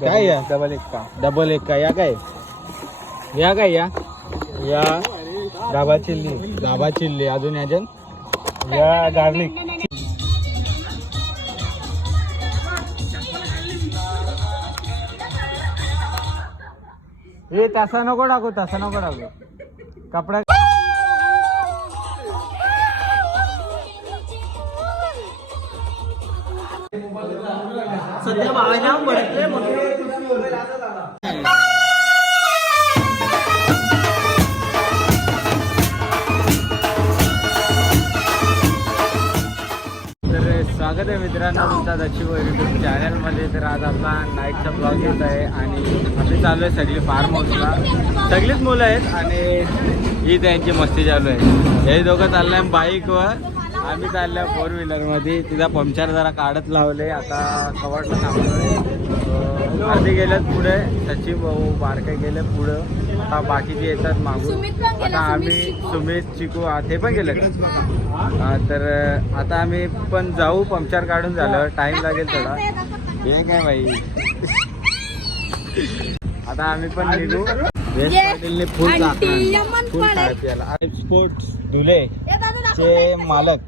काय या डबल एक का या काय या गाबा चिल्ली अजून याच्यान या गार्लिक हे तसा नको टाकू कपडा सध्या बाळाजाम भडकले स्वागत आहे मित्रांनो तुमचा दक्षिण यूट्यूब चॅनलमध्ये. तर आज आपला नाईटचा ब्लॉग येत आहे आणि आम्ही चाललो आहे सगळी फार्म हाऊसला. सगळीच मुलं आहेत आणि ही त्यांची मस्ती चालू आहे. हे दोघं चाललं आहे बाईकवर, आम्ही चाललो आहे फोर व्हीलरमध्ये. तिचा पंक्चर जरा काढत लावले, आता कवडला थांबलोय. अर्धे गेलेत पुढे, सचिन भाऊ बारके गेले पुढं, आता बाकीचे येतात मागून. आता आम्ही सुमित चिकू ते पण गेले. तर आता आम्ही पण जाऊ, पंक्चर काढून झालं, टाइम लागेल थोडा. हे काय बाई, आता आम्ही पण निघू. फुल स्पोर्ट्स धुले चे मालक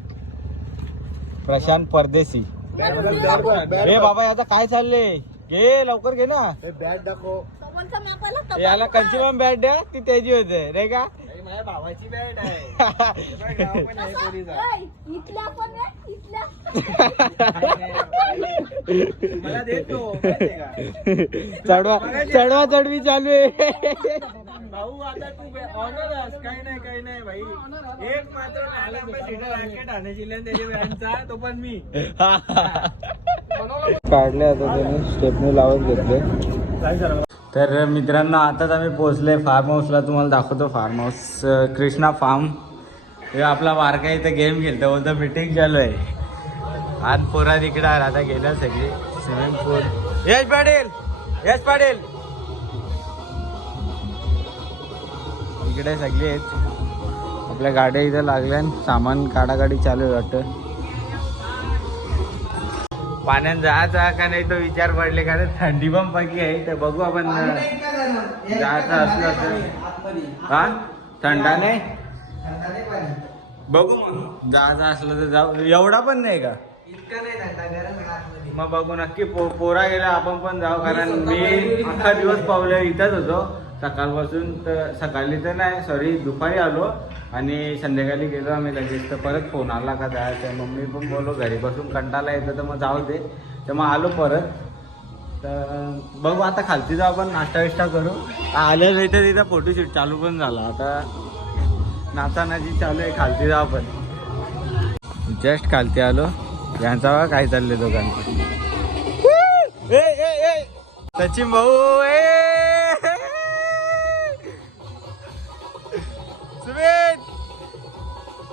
प्रशांत परदेशी. हे बाबा याचा काय चाललंय, घे लवकर घे ना. बॅट दाखव याला कंचिमम बॅट द्या, ती त्याची होते रे का. माझ्या भावाची बॅट आहे. मला देतो चढवा चढवी चालू आहे. भाऊ आता तू ऑनर काही नाही भाई. एक मात्र रॅकेट आणायची त्याच्या बॅटचा, तो पण मी काढले. आता त्यांनी स्टेपने लावत घेतले. तर मित्रांनो आताच आम्ही पोहोचले फार्म हाऊसला. तुम्हाला दाखवतो फार्म हाऊस, कृष्णा फार्म. हे आपला बारका इथं गेम खेळतो, बोलतो मीटिंग चालू आहे. आज पोरा तिकडे आता गेलं सगळी. स्विमिंग पूल यश पाटील इकडे सगळी आहेत. आपल्या गाड्या इथं लागल्या, सामान काढाकाढी चालू आहे वाटतं. पाण्यात जायचा का नाही तो विचार पडले, कारण थंडी पण पकी आहे. तर बघू आपण जायचं असलं तर. हा थंडा नाही, बघू मग जायचं असलं तर जाऊ. एवढा पण नाही का, मग बघू नक्की. पोरा गेला आपण पण जाऊ, कारण मी अख्खा दिवस पावले इथंच होतो सकाळपासून. तर सकाळी तर नाही, सॉरी दुपारी आलो आणि संध्याकाळी गेलो आम्ही लगेच. तर परत फोन आला का जायचं, मम्मी पण बोललो घरी बसून कंटाळा येतं तर मग जाऊ दे. तर मग आलो परत. तर बघू आता खालती जाऊ आपण, नाश्ता विष्टा करू. आलेलं इथं तिथं फोटोशूट चालू पण झाला. आता नाचानाची चालू आहे, खालती जाऊ आपण. जस्ट खालती आलो. यांचा बघा काय चाललंय दोघांचं. सचिन भाऊ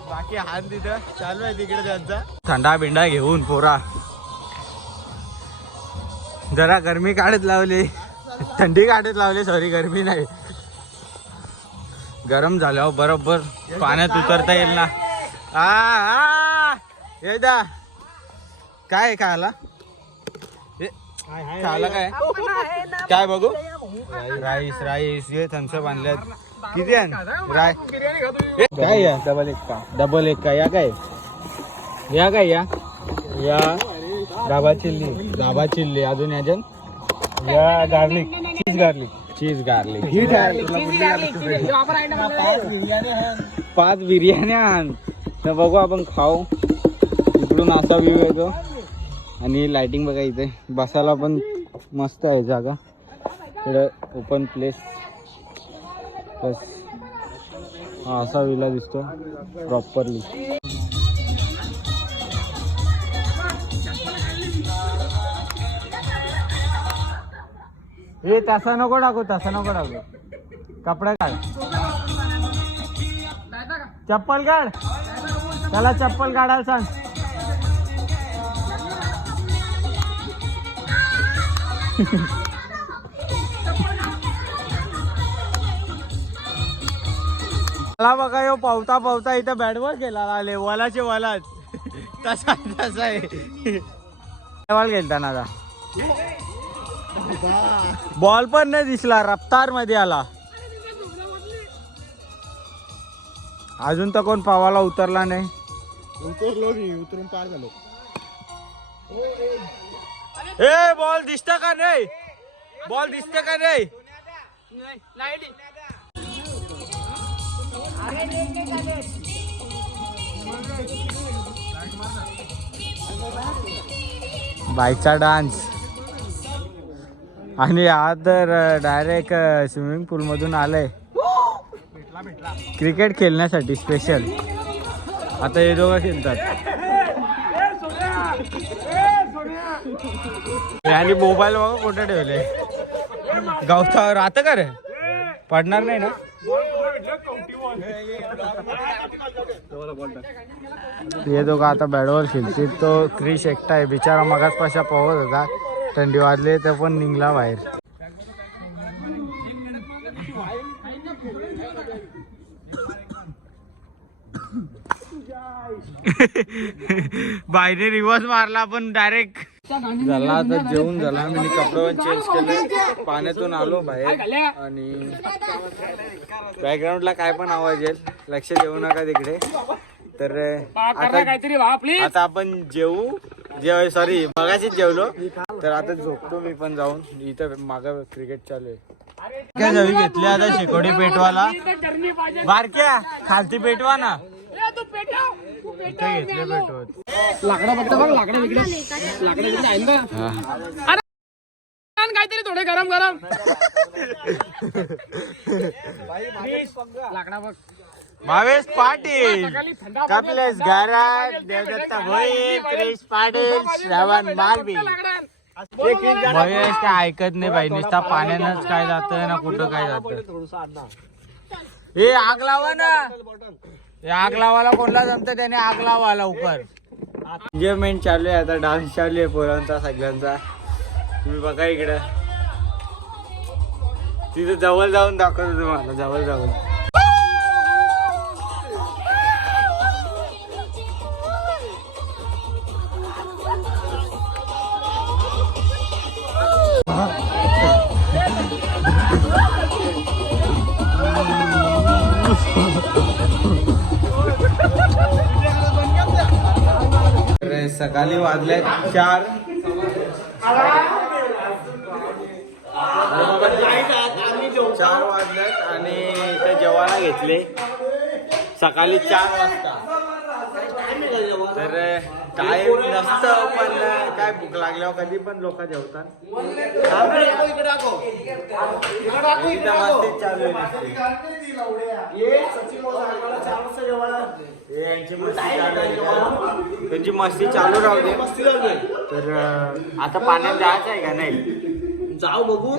बाकी हात तिथं चालू आहे तिकडे त्यांचा. थंडा बिंडा घेऊन पोरा जरा गरमी काढत लावली, थंडी काढत लावली, सॉरी गरमी नाही. गरम झाल्यावर बरोबर पाण्यात उतरता येईल ना. येदा काय खायला, खायला काय बघू. राईस हे थम्सअप आणल्यात. किती राय काय या डबल एक का या काय या गाबा चिल्ली अजून याच्यान या गार्लिक चीज गार्लिक 5 बिर्याण्या आण. तर बघू आपण खाऊ. इकडून असा व्ह्यू येतो आणि लाइटिंग बघा. इथे बसायला पण मस्त आहे जागा. इकडे ओपन प्लेस बस. हा असा विला दिसतो प्रॉपरली. हे तसा नको टाकू कपडा काढ, चप्पल काढ, त्याला चप्पल काढायला सांग. मला बघा यो पावता इथं बॅटबॉल खेळायला वलाचे वलाच तसा आहे. बॉल खेळताना आता बॉल पण नाही दिसला, रफ्तार मध्ये आला. अजून तर कोण पावाला उतरला नाही. उतरलो मी, उतरून पार झालो. ए बॉल दिसत का नाही? बॉल दिसत का नाही? बाईकचा डान्स. आणि हा तर डायरेक्ट स्विमिंग पूल मधून आलंय क्रिकेट खेळण्यासाठी स्पेशल. आता हे दोघं खेळतात. आणि मोबाईल बघा कुठे ठेवले. गवता राहतं का रे? पडणार नाही ना? हे दोघं आता बॅटबॉल खेळतील. तो क्रिश एकटा आहे बिचारा, मगाच पाशा पोहत होता, थंडी वाजली तर पण निघला बाहेर. बाहेर रिवर्स मारला पण डायरेक्ट झाला. आता जेवून झाला, मी कपडे चेंज केले, पाण्यातून आलो बाहेर. आणि बॅकग्राऊंडला काय पण आवाज येईल, लक्ष देऊ नका तिकडे. तर आता आपण सॉरी मगाशीच जेवलो. तर आता झोपतो मी पण जाऊन. इथं मागं क्रिकेट चालू आहे. काय नवी घेतली आता शेकोडी पेटवाला. बारक्या खालती पेटवा ना. घेतले पेटवत लाकडा बघता बघ, लाकडा इकडे आहे ना. काहीतरी थोडे गरम गरम लाकडा बघ. भावेश पाटील, कपिलेश घरात, देवदत्ता भोईर, क्रिश पाटील, श्रवण मालवी. भावेश काय ऐकत नाही बाई, नुसता पाण्यानंच काय जातं ना कुठं काय जातं. हे आग लावा ना. हे आग लावायला कोणला जमतं त्याने आग लावा लवकर. एन्जॉयमेंट चालू आहे आता, डान्स चालू आहे पोरांचा सगळ्यांचा. तुम्ही बघा इकडं, तिथं जवळ जाऊन दाखवतो तुम्हाला, जवळ जाऊन. सकाळी वाजले 4. वाजलेत आणि ते जेवायला घेतले सकाळी 4 वाजता. तर टाइम नसतं, पण काय भूक लागल्यावर कधी पण लोक जेवतात. मस्ती चालू आहे. त्यांची मस्ती चालू राहू दे. तर आता पाण्यात जायचं आहे का नाही? जाऊ बघू.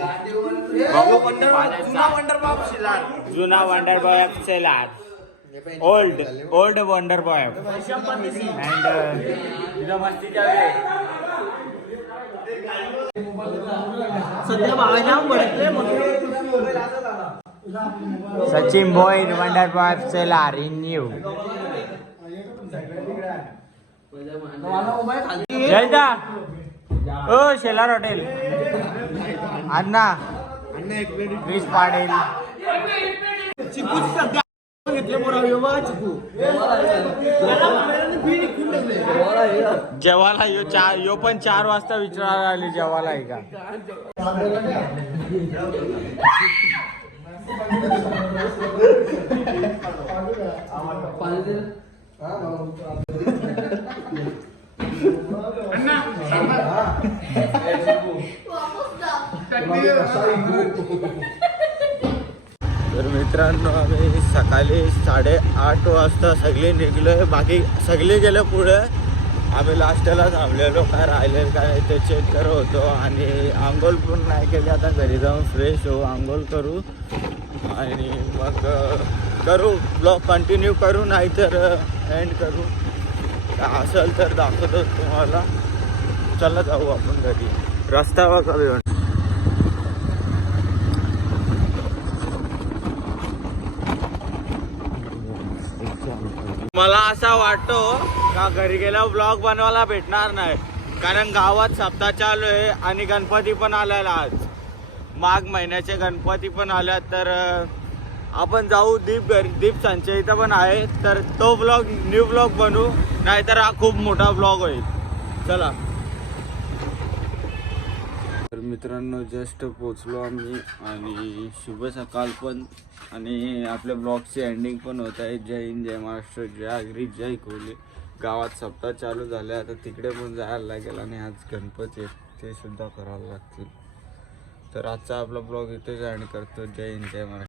जुना wonder boy Shelar, old wonder boy. And तिथं मस्ती चालू आहे. सध्या बाळाच्या भडकले Sachin Bhoir wonder boy Shelar in new. जयदा ओ शेलार हॉटेल. अण्णा क्रिश पाटील जेवायला यो पण 4 वाजता विचारायला आली जेवायला आहे का. तर मित्रांनो, आम्ही सकाळी 8:30 वाजता सगळे निघलोय. बाकी सगळे गेले पुढे, आम्ही लास्टला थांबलेलो. काय राहिलेलं काय ते चेक करत होतो. आणि आंघोळ पण नाही केली. आता घरी जाऊन फ्रेश होऊ, आंघोळ करू आणि मग करू ब्लॉग कंटिन्यू करू, नाहीतर एंड करू. असेल तर दाखवतो तुम्हाला. चला जाऊ आपण घरी. रस्ता बघा. मला असा वाटतो का घरी गेल्यावर ब्लॉग बनवायला भेटणार नाही. कारण गावात सप्ताह चालू आहे आणि गणपती पण आलेला आज, माघ महिन्याचे गणपती पण आल्या. तर आपण जाऊ दीप संचय इथं पण आहे, तर तो ब्लॉग न्यू ब्लॉग बनवू, नाहीतर हा खूप मोठा ब्लॉग होईल. चला. तर मित्रांनो जस्ट पोचलो आम्ही आणि शुभ सकाळ पण, आणि आपल्या ब्लॉगची एंडिंग पण होत आहे. जय हिंद, जय महाराष्ट्र, जय आगरी, जय कोहली. गावात सप्ताह चालू झाले, आता तिकडे पण जायला लागेल आणि आज गणपती आहेत ते सुद्धा करायला लागतील. तर आजचा आपला ब्लॉग इथेच एंड करतो. जय हिंद, जय महाराष्ट्र.